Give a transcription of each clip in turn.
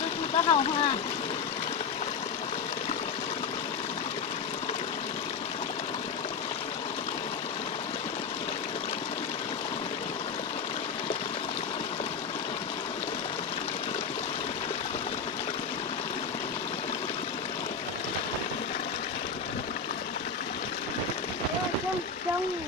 cho tôi có hầu ha. Trong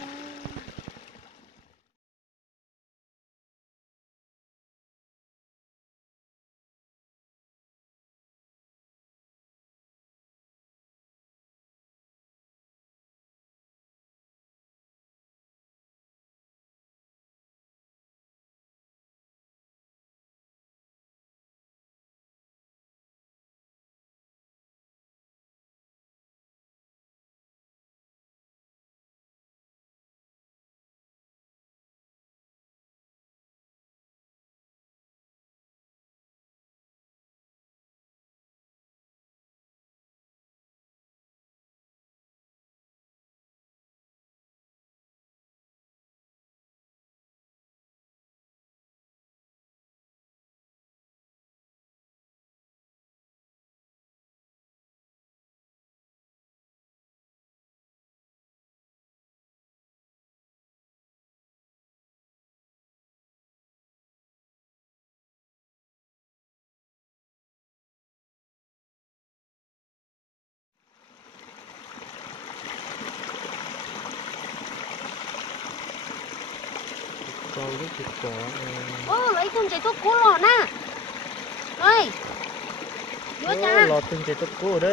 lấy con chạy tốt cú lọ nè ơi vô cha lọt từng chạy tốt cú đó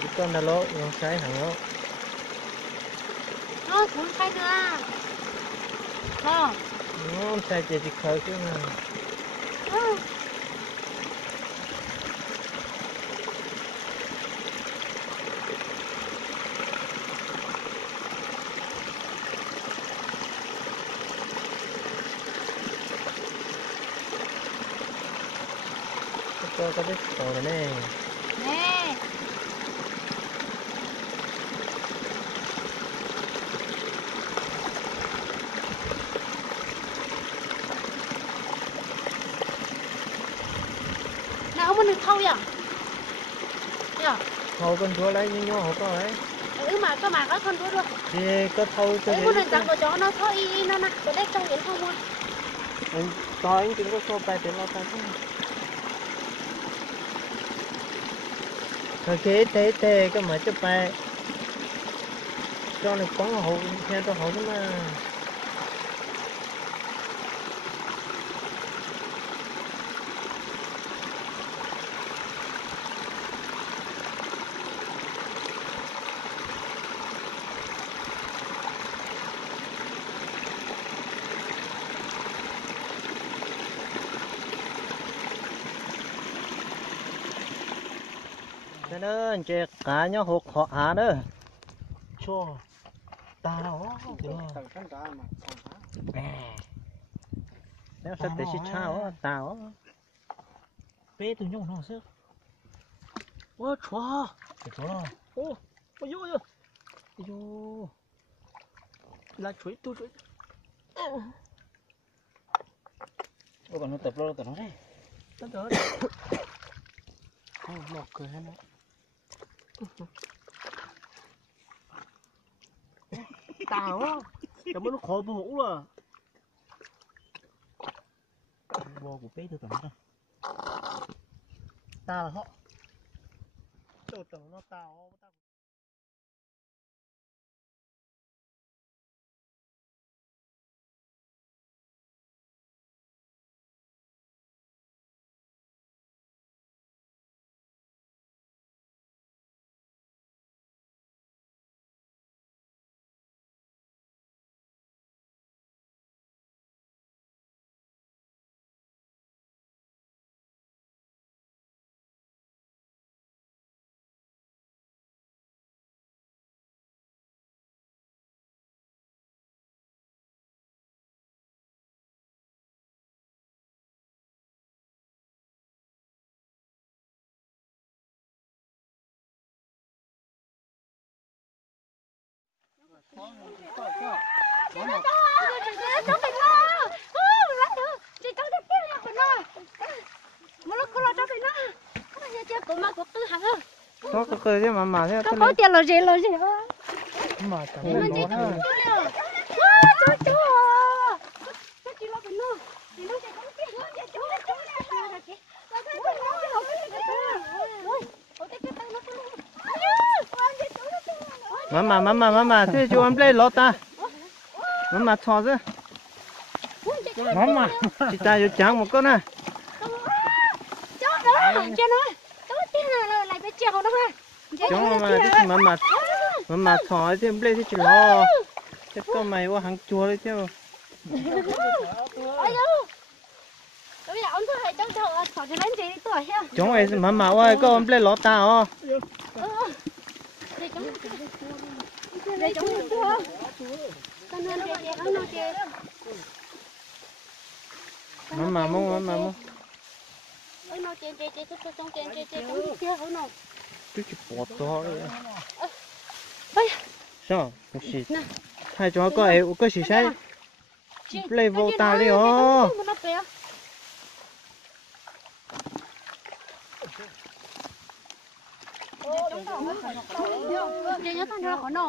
cái con đã lọt nó sai hẳn đó nó cuốn khai nữa nó sai chạy thì khơi chứ mà cho cái tàu này nè nè nào mình được thâu vậy thâu con chúa lấy như nhau họ có đấy mà có con đuôi luôn thì có thâu cho đấy muốn được tặng cho nó thôi y nó nè cái đấy trong yến không luôn anh coi anh đừng có xô tay để lo tay không thôi kế thế cái mà chụp bài cho nó bóng hậu theo cho hậu mà đó anh chị cá nhá hộp họ há đó cho ta đó nếu sẽ để xích chao tao bé từ nhau nó xưa ô chua cái chỗ nào ô ôi ôi ôi là chuối tôi chuối ô còn nó tập lo tập nó đấy tất đó không lọt cười hay nó tao á cảm ơn nó khó vô hũ rồi bò của bé từ tầm đó ta là họ từ tầm nó tao Cháu mình lo, lấy được, chị cháu đi kia là mình lo. nó có cơ chứ mà thế có khó tiền lo gì mà chẳng Chị là nói chị nó không ha chú liều. Chú chú. Chú chị lo cái nó. Chị nói chị không biết. Chú chú. Mama thế chú ăn play lót ta mama cho chứ mama chị ta vô trắng một con nè Chú đó. Cho nó. Chú tiếng lại phải chiều nó ha. chúng mà thế thì mama cho chứ play thế chỉ lo thế con mày qua hàng chùa đấy chứ Ôi dồi. Bây giờ ông cứ hãy cho cho lên gì đi tuổi ha. chúng ấy mama ơi có ăn play lót ta ó Để chúng mình thua. Con nên để con nó chơi. mama mua Ôi nó chơi không nó. chú chỉ bỏ to đấy Ôi. sao một xí hai chú có xí sai play vô ta đi ó Để chúng ta. Để chúng ta nó.